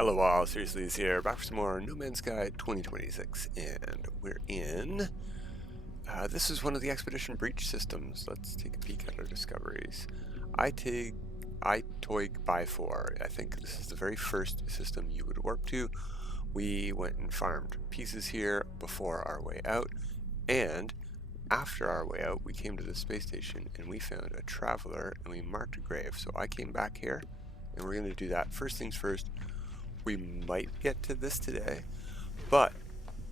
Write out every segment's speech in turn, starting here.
Hello all, Seriously is here, back for some more No Man's Sky 2026, and we're in, this is one of the Expedition breach systems. Let's take a peek at our discoveries. ITOIG by 4, I think this is the very first system you would warp to. We went and farmed pieces here before our way out, and after our way out we came to the space station and we found a traveler and we marked a grave. So I came back here and we're going to do that. First things first, we might get to this today, but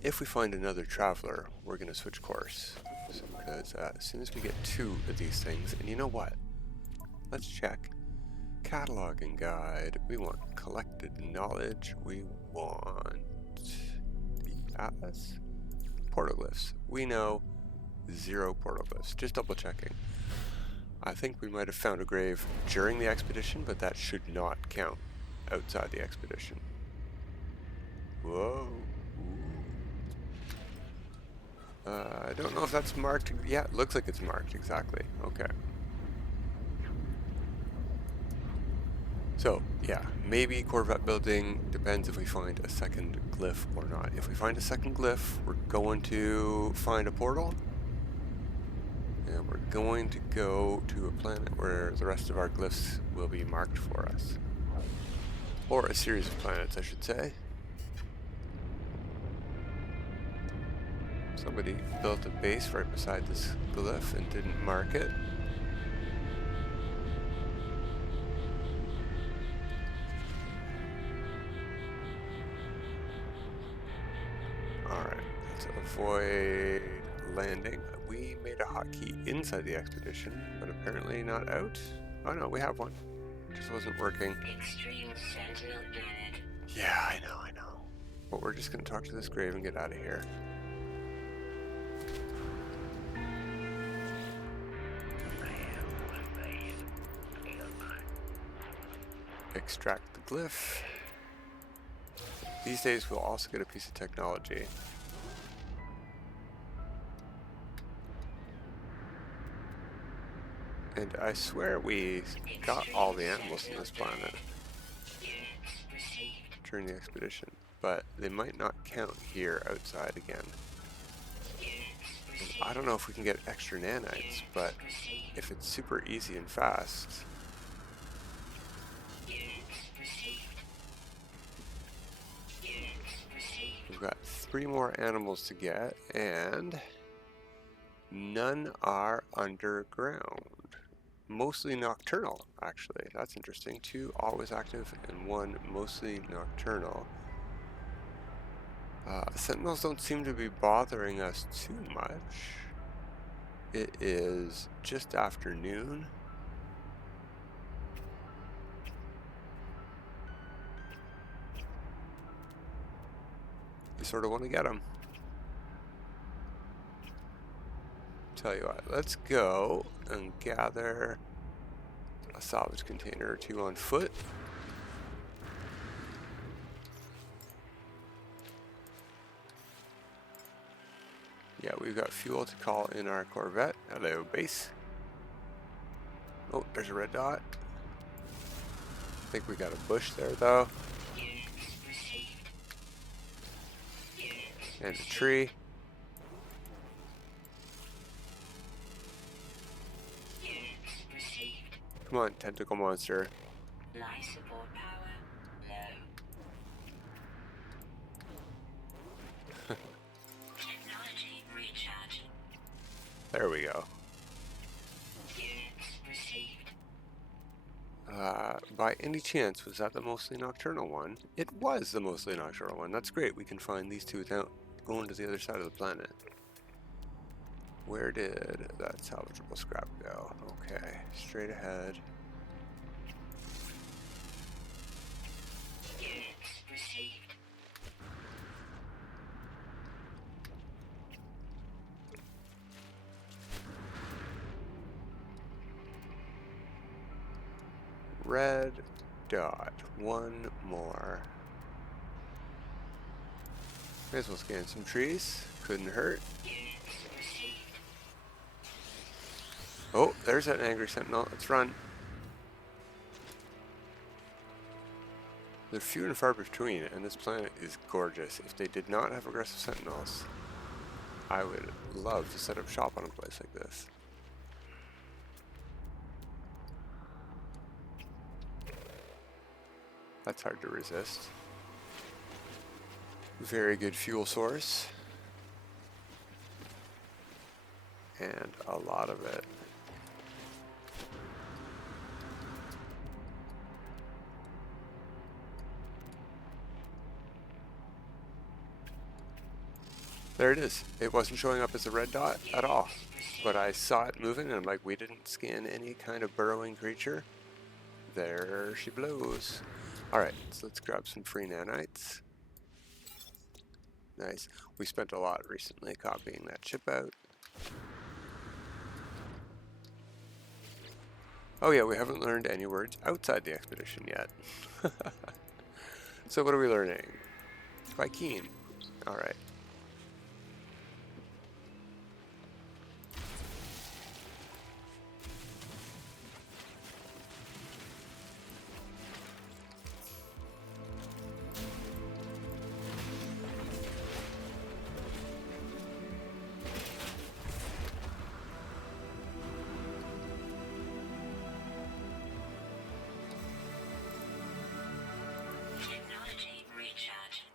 if we find another traveler, we're going to switch course. So, because as soon as we get 2 of these things, and you know what? Let's check. Cataloging guide. We want collected knowledge. We want the atlas. Portoglyphs. We know 0 portoglyphs. Just double checking. I think we might have found a grave during the expedition, but that should not count outside the expedition. Whoa. I don't know if that's marked. Yeah, it looks like it's marked, exactly. Okay. So, yeah, maybe Corvette building, depends if we find a second glyph or not. If we find a second glyph, we're going to find a portal. And we're going to go to a planet where the rest of our glyphs will be marked for us. Or a series of planets, I should say. Somebody built a base right beside this glyph and didn't mark it. Alright, let's avoid landing. We made a hotkey inside the expedition, but apparently not out. Oh no, we have one. Just wasn't working. Extreme Sentinel planet. Yeah, I know. But we're just going to talk to this grave and get out of here. Extract the glyph. These days we'll also get a piece of technology. And I swear we got all the animals on this planet during the expedition, but they might not count here outside again. And I don't know if we can get extra nanites, but if it's super easy and fast. We've got 3 more animals to get, and none are underground. Mostly nocturnal, actually. That's interesting. 2 always active and 1 mostly nocturnal. Sentinels don't seem to be bothering us too much. It is just after noon. You sort of want to get them. Tell you what, let's go and gather a salvage container or 2 on foot. Yeah, we've got fuel to call in our Corvette. Hello, base. Oh, there's a red dot. I think we got a bush there, though. And a tree. Come on, tentacle monster. Life support power low. Technology recharge. There we go. By any chance, was that the mostly nocturnal one? It was the mostly nocturnal one. That's great. We can find these 2 without going to the other side of the planet. Where did that salvageable scrap go? Okay, straight ahead. Red dot. 1 more. May as well scan some trees. Couldn't hurt. Oh, there's that angry sentinel. Let's run. They're few and far between, and this planet is gorgeous. If they did not have aggressive sentinels, I would love to set up shop on a place like this. That's hard to resist. Very good fuel source. And a lot of it. There it is. It wasn't showing up as a red dot at all, but I saw it moving and I'm like, we didn't scan any kind of burrowing creature. There she blows. Alright, so let's grab some free nanites. Nice. We spent a lot recently copying that chip out. Oh yeah, we haven't learned any words outside the expedition yet. So what are we learning? Viking. Alright. Technology recharge.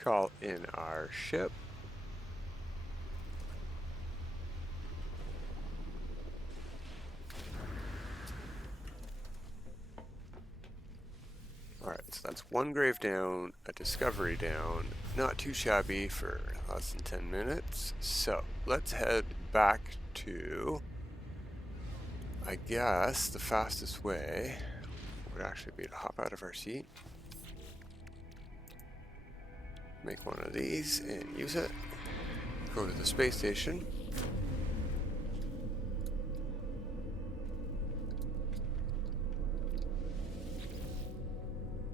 Call in our ship. Alright, so that's one grave down, a discovery down. Not too shabby for less than 10 minutes. So, let's head back to, I guess, the fastest way would actually be to hop out of our seat. Make one of these and use it. Go to the space station.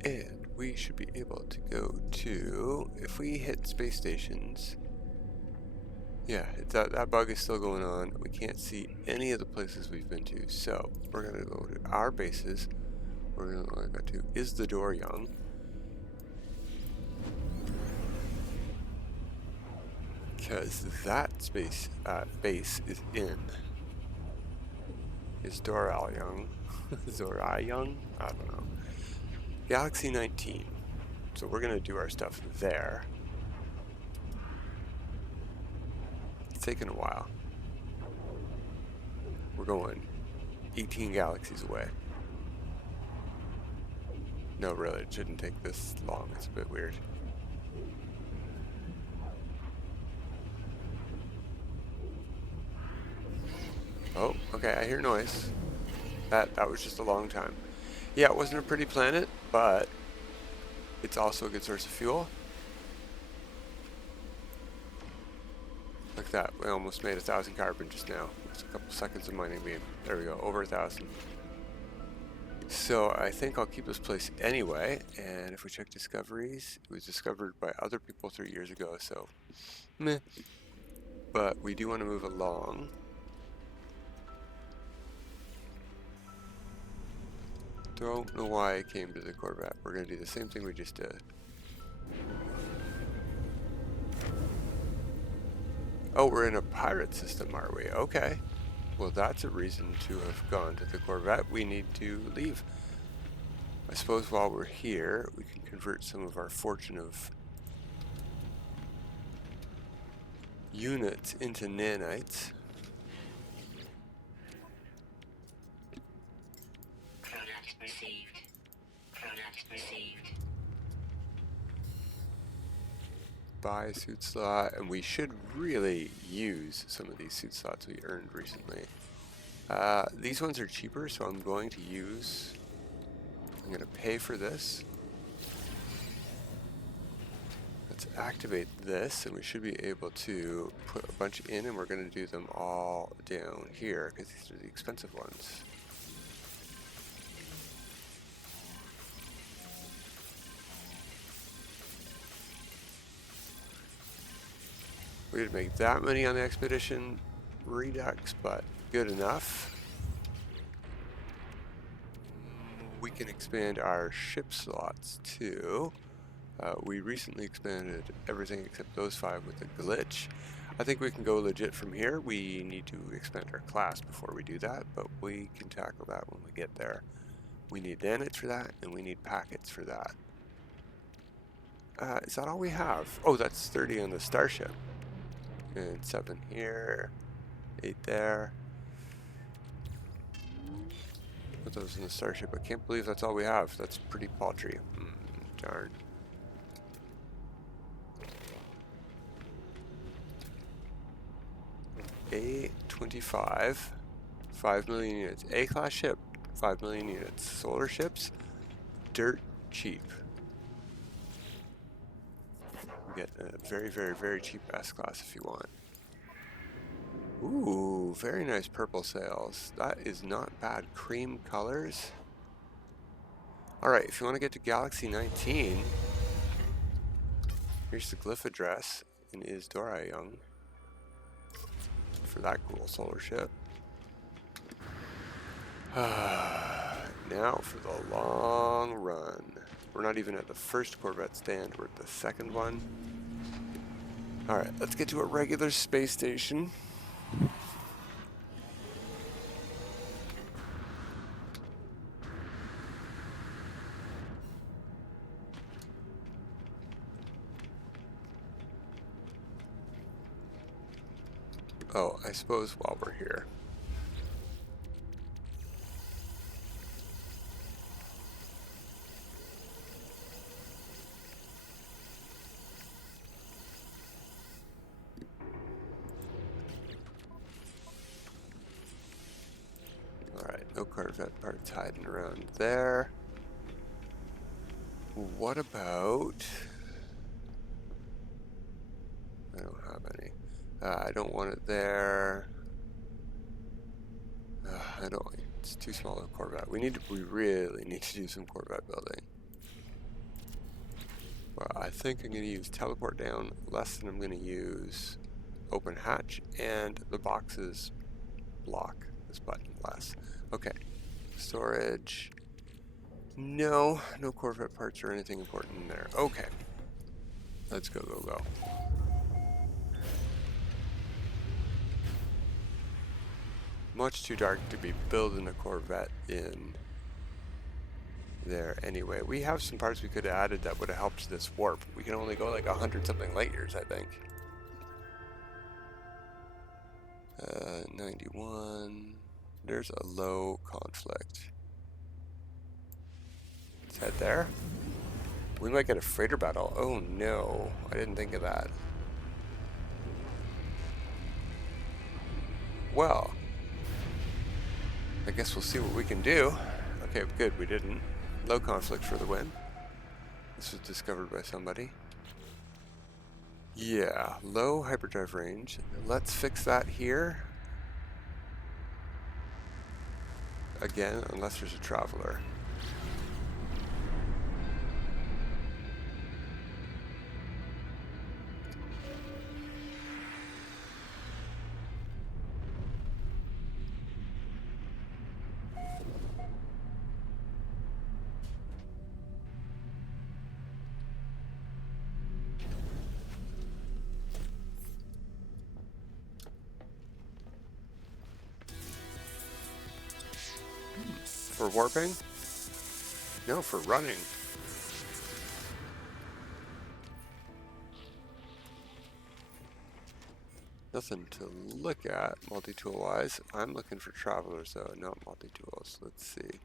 And we should be able to go to, if we hit space stations, yeah, that bug is still going on. We can't see any of the places we've been to. So we're going to go to our bases. We're going to go to, is the door young? Because that space base is in. Is Doral young? Zorai young? I don't know. Galaxy 19. So we're going to do our stuff there. It's taken a while. We're going 18 galaxies away. No, really, it shouldn't take this long. It's a bit weird. Oh, okay, I hear noise. That was just a long time. Yeah, it wasn't a pretty planet, but it's also a good source of fuel. Like that, we almost made 1,000 carbon just now. It's a couple seconds of mining beam. There we go, over 1,000. So I think I'll keep this place anyway, and if we check discoveries, it was discovered by other people 3 years ago, so meh. But we do want to move along. Don't know why I came to the Corvette. We're going to do the same thing we just did. Oh, we're in a pirate system, are we? Okay. Well, that's a reason to have gone to the Corvette. We need to leave. I suppose while we're here, we can convert some of our fortune of units into nanites. Product received. Product received. Buy a suit slot, and we should really use some of these suit slots we earned recently. These ones are cheaper, so I'm going to pay for this. Let's activate this, and we should be able to put a bunch in, and we're going to do them all down here, because these are the expensive ones. We didn't make that many on the expedition redux, but good enough. We can expand our ship slots too. We recently expanded everything except those 5 with a glitch. I think we can go legit from here. We need to expand our class before we do that, but we can tackle that when we get there. We need nanites for that, and we need packets for that. Is that all we have? Oh, that's 30 on the starship. And 7 here, 8 there. Put those in the starship. I can't believe that's all we have. That's pretty paltry. Darn. A25, 5 million units. A-class ship, 5 million units. Solar ships, dirt cheap. You get a very, very, very cheap S-class if you want. Ooh, very nice purple sails. That is not bad. Cream colors. Alright, if you want to get to Galaxy 19, here's the glyph address in Isdora Young for that cool solar ship. Now for the long run. We're not even at the first Corvette stand, we're at the second one. Alright, let's get to a regular space station. Oh, I suppose while we're here. Alright, no Corvette parts hiding around there. What about... I don't have any. I don't want it there. I don't. It's too small of a Corvette. We really need to do some Corvette building. Well, I think I'm going to use teleport down less than I'm going to use open hatch, and the boxes block this button less. Okay. Storage. No Corvette parts or anything important in there. Okay. Let's go. Much too dark to be building a Corvette in there anyway. We have some parts we could have added that would have helped this warp. We can only go like 100 something light years, I think. 91. There's a low conflict. Let's head there. We might get a freighter battle. Oh no, I didn't think of that. Well, I guess we'll see what we can do. Okay, good, we didn't. Low conflict for the win. This was discovered by somebody. Yeah, low hyperdrive range. Let's fix that here. Again, unless there's a traveler. For warping? No, for running. Nothing to look at multi-tool wise. I'm looking for travelers though, not multi-tools. Let's see.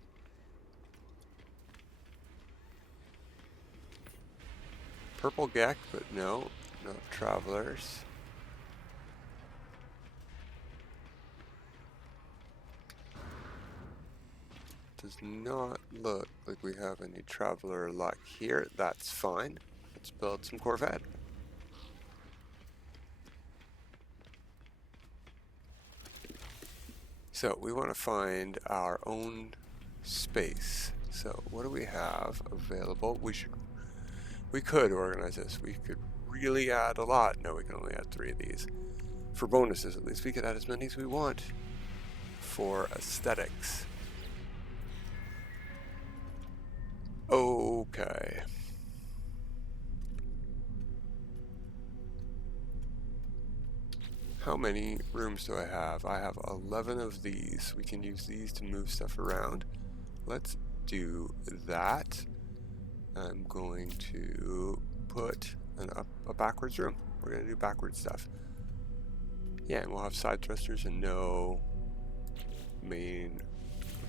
Purple Gek, but no, not travelers. Does not look like we have any traveler luck here. That's fine. Let's build some Corvette. So we want to find our own space. So what do we have available? We could organize this. We could really add a lot. No, we can only add 3 of these. For bonuses, at least we could add as many as we want. For aesthetics. Okay. How many rooms do I have? I have 11 of these. We can use these to move stuff around. Let's do that. I'm going to put a backwards room. We're going to do backwards stuff. Yeah, and we'll have side thrusters and no main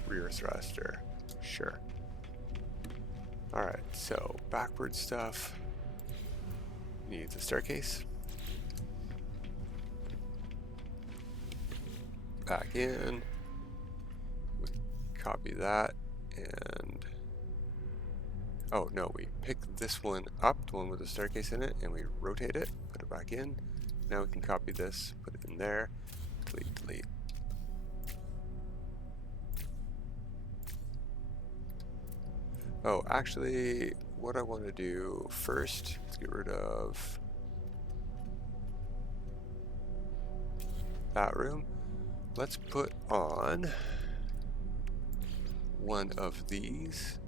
rear thruster. Sure. Alright, so backward stuff needs a staircase. Back in. We copy that and... Oh no, we pick this one up, the one with the staircase in it, and we rotate it, put it back in. Now we can copy this, put it in there, delete, delete. Oh, actually, what I want to do first, let's get rid of that room. Let's put on one of these.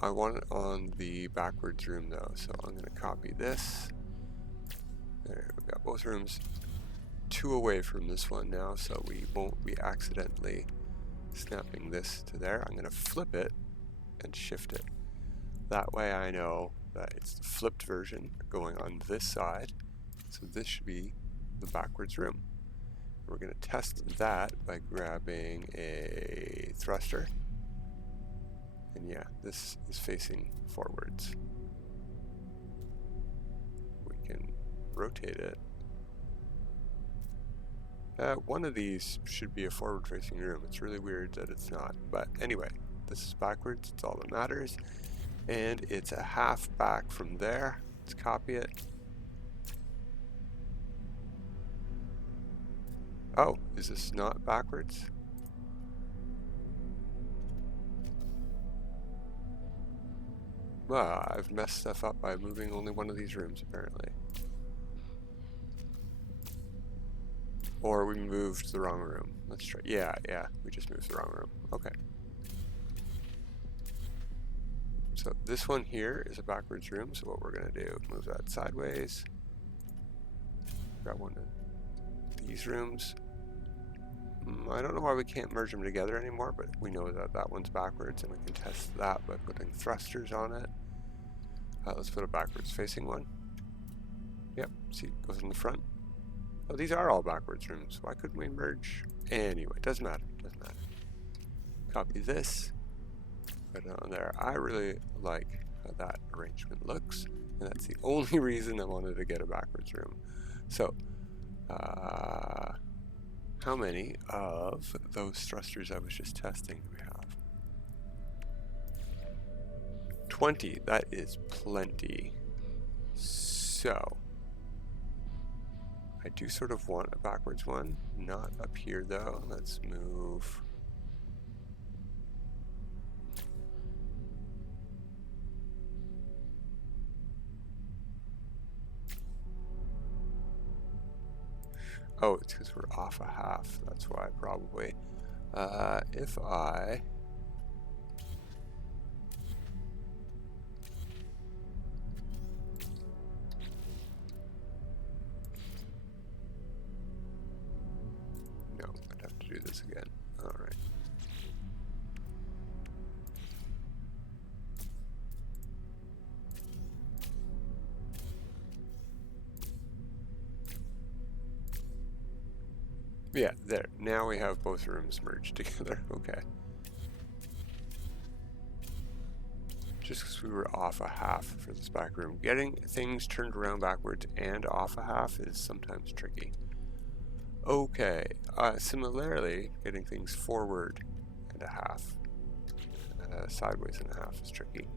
I want it on the backwards room though, so I'm going to copy this. There, we got both rooms. 2 away from this one now, so we won't be accidentally snapping this to there. I'm going to flip it and shift it. That way I know that it's the flipped version going on this side. So this should be the backwards room. We're going to test that by grabbing a thruster. And yeah, this is facing forwards. We can rotate it. One of these should be a forward-facing room. It's really weird that it's not. But anyway, this is backwards. It's all that matters. And it's a half back from there. Let's copy it. Oh, is this not backwards? Well, I've messed stuff up by moving only one of these rooms, apparently. Or we moved the wrong room. Let's try. Yeah, we just moved the wrong room. Okay. So this one here is a backwards room, so what we're going to do, move that sideways. Got one of these rooms. I don't know why we can't merge them together anymore, but we know that that one's backwards, and we can test that by putting thrusters on it. Let's put a backwards facing one. Yep, see, it goes in the front. Oh, these are all backwards rooms. Why couldn't we merge? Anyway, doesn't matter. Doesn't matter. Copy this. Put it on there. I really like how that arrangement looks, and that's the only reason I wanted to get a backwards room. So, how many of those thrusters I was just testing do we have? 20. That is plenty. So, I do sort of want a backwards one, not up here though. Let's move. Oh, it's because we're off a half. That's why probably. If I I'd have to do this again. All right. Yeah, there. Now we have both rooms merged together. Okay. Just because we were off a half for this back room. Getting things turned around backwards and off a half is sometimes tricky. Okay, similarly, getting things forward and a half, sideways and a half is tricky.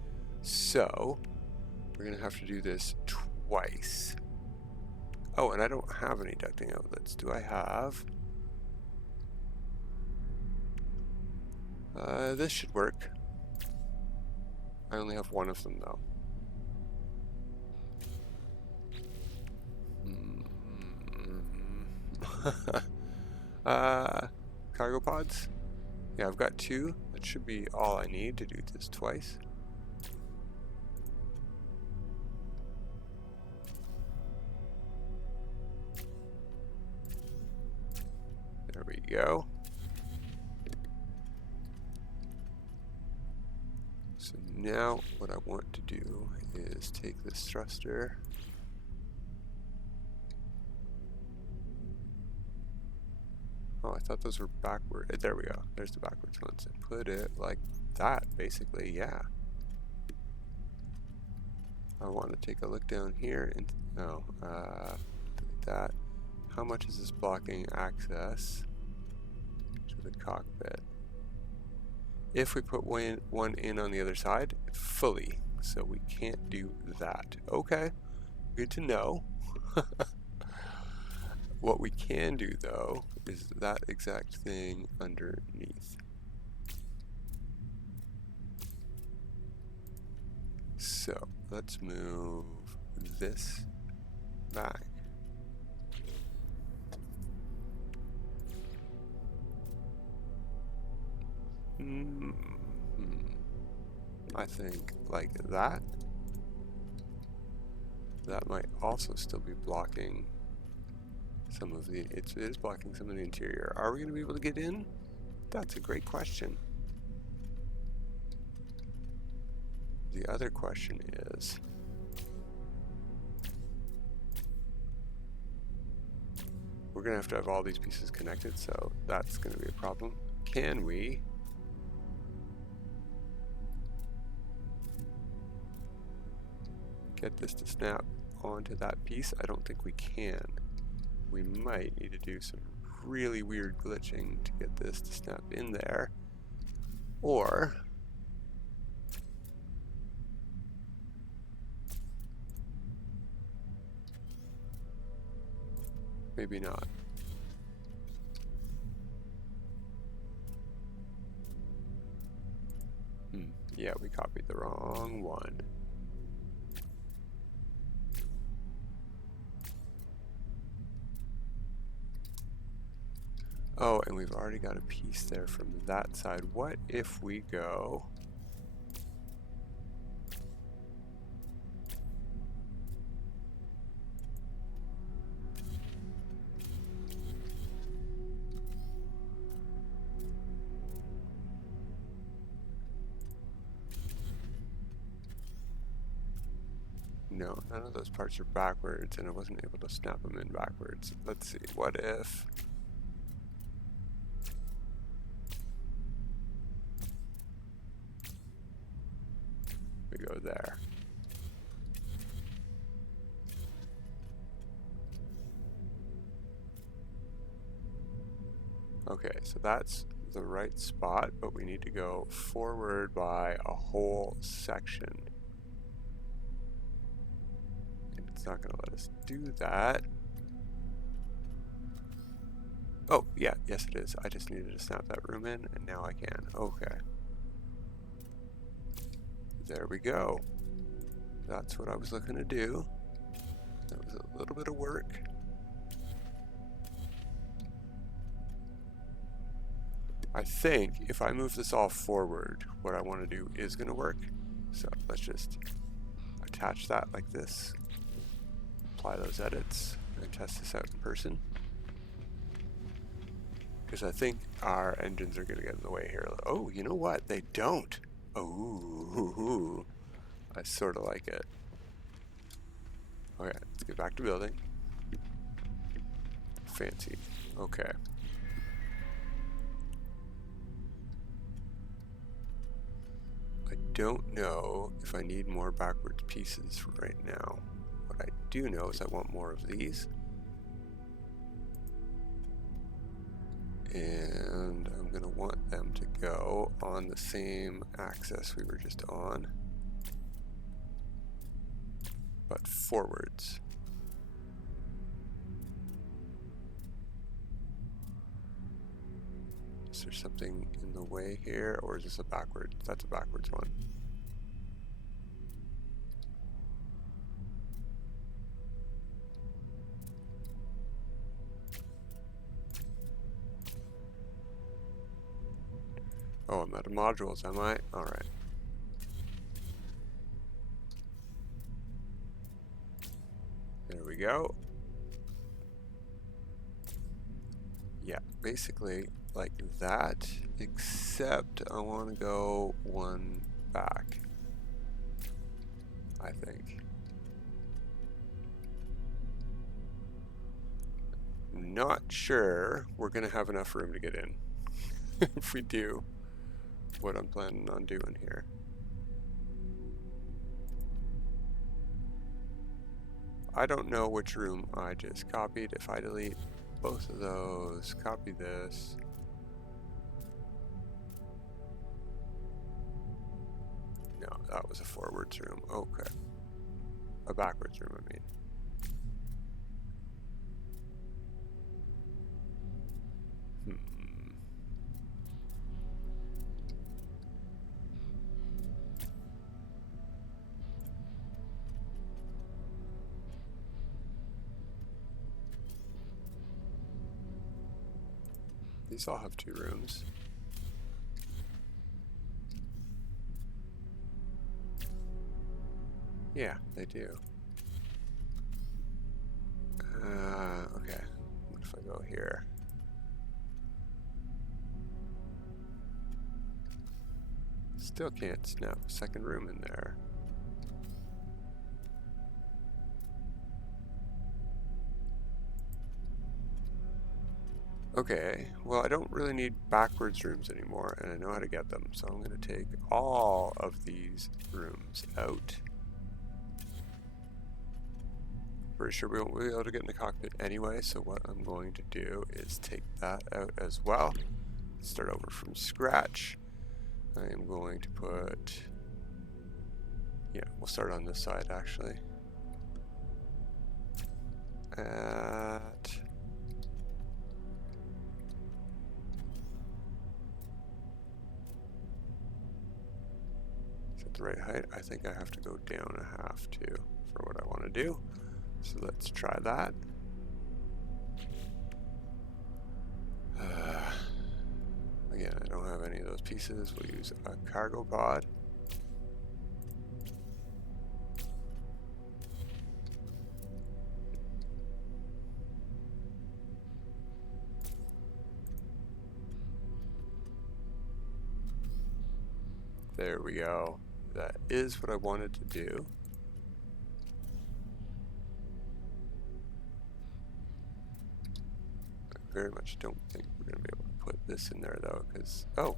So, we're going to have to do this twice. Oh, and I don't have any ducting outlets. Do I have? This should work. I only have one of them though. Cargo pods? Yeah, I've got 2. That should be all I need to do this twice. There we go. So now what I want to do is take this thruster. Oh, I thought those were backward. There we go. There's the backwards ones. And put it like that, basically. Yeah. I want to take a look down here and delete that. How much is this blocking access to the cockpit? If we put one in on the other side, fully. So we can't do that. Okay. Good to know. What we can do though is that exact thing underneath. So let's move this back. I think like that. That might also still be blocking some of the, it is blocking some of the interior. Are we going to be able to get in? That's a great question. The other question is, we're going to have all these pieces connected, so that's going to be a problem. Can we get this to snap onto that piece? I don't think we can. We might need to do some really weird glitching to get this to snap in there, or maybe not. Yeah, we copied the wrong one. Oh, and we've already got a piece there from that side. What if we go... No, none of those parts are backwards, and I wasn't able to snap them in backwards. Let's see, what if... we go there. Okay, so that's the right spot, but we need to go forward by a whole section. And it's not going to let us do that. Oh, yeah, yes it is. I just needed to snap that room in, and now I can. Okay. There we go. That's what I was looking to do. That was a little bit of work. I think if I move this all forward, what I want to do is going to work. So let's just attach that like this, apply those edits, and test this out in person. Because I think our engines are going to get in the way here. Oh, you know what? They don't. Oh, I sort of like it. Okay, let's get back to building. Fancy. Okay. I don't know if I need more backwards pieces right now. What I do know is I want more of these. And I'm going to want them to go on the same axis we were just on, but forwards. Is there something in the way here, or is this a backwards? That's a backwards one. Oh, I'm out of modules, am I? Alright. There we go. Yeah, basically like that, except I want to go one back, I think. Not sure we're going to have enough room to get in if we do what I'm planning on doing here. I don't know which room I just copied. If I delete both of those, copy this. No, that was a forwards room. Okay. A backwards room, I mean. These all have 2 rooms. Yeah, they do. Okay. What if I go here? Still can't snap a second room in there. Okay, well I don't really need backwards rooms anymore, and I know how to get them, so I'm going to take all of these rooms out. Pretty sure we won't be able to get in the cockpit anyway, so what I'm going to do is take that out as well. Start over from scratch. I am going to put... Yeah, we'll start on this side actually. Is that the right height? I think I have to go down a half too for what I want to do. So let's try that. Again, I don't have any of those pieces. We'll use a cargo pod. There we go. That is what I wanted to do. I very much don't think we're going to be able to put this in there though, because, oh,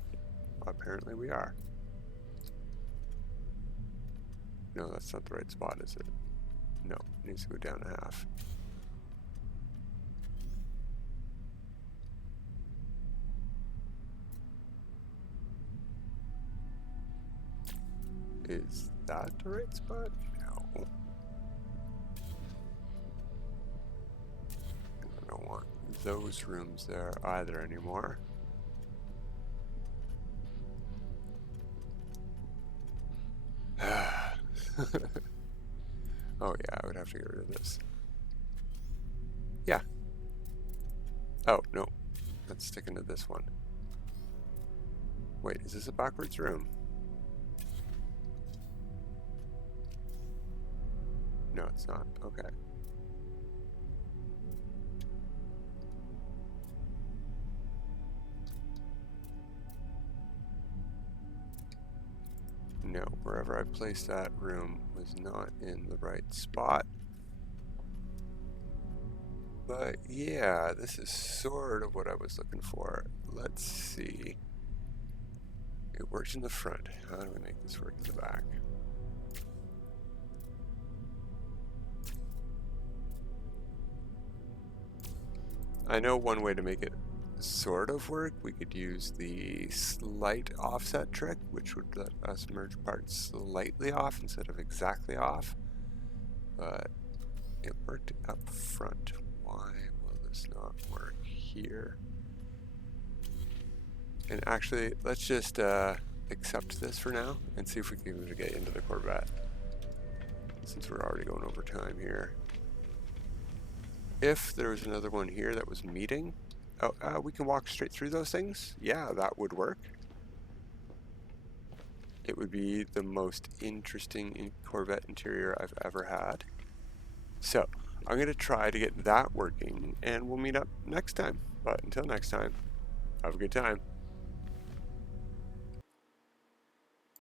apparently we are. No, that's not the right spot, is it? No, it needs to go down a half. Is that the right spot? No. I don't want those rooms there either anymore. Oh yeah, I would have to get rid of this. Yeah. Oh, no. Let's stick into this one. Wait, is this a backwards room? No, it's not. Okay. No, wherever I placed that room was not in the right spot. But yeah, this is sort of what I was looking for. Let's see. It works in the front. How do we make this work in the back? I know one way to make it sort of work. We could use the slight offset trick, which would let us merge parts slightly off instead of exactly off. But it worked up front. Why will this not work here? And actually, let's just accept this for now and see if we can get into the Corvette, since we're already going over time here. If there was another one here that was meeting, we can walk straight through those things. Yeah, that would work. it would be the most interesting Corvette interior I've ever had. So I'm going to try to get that working, and we'll meet up next time. But until next time, have a good time.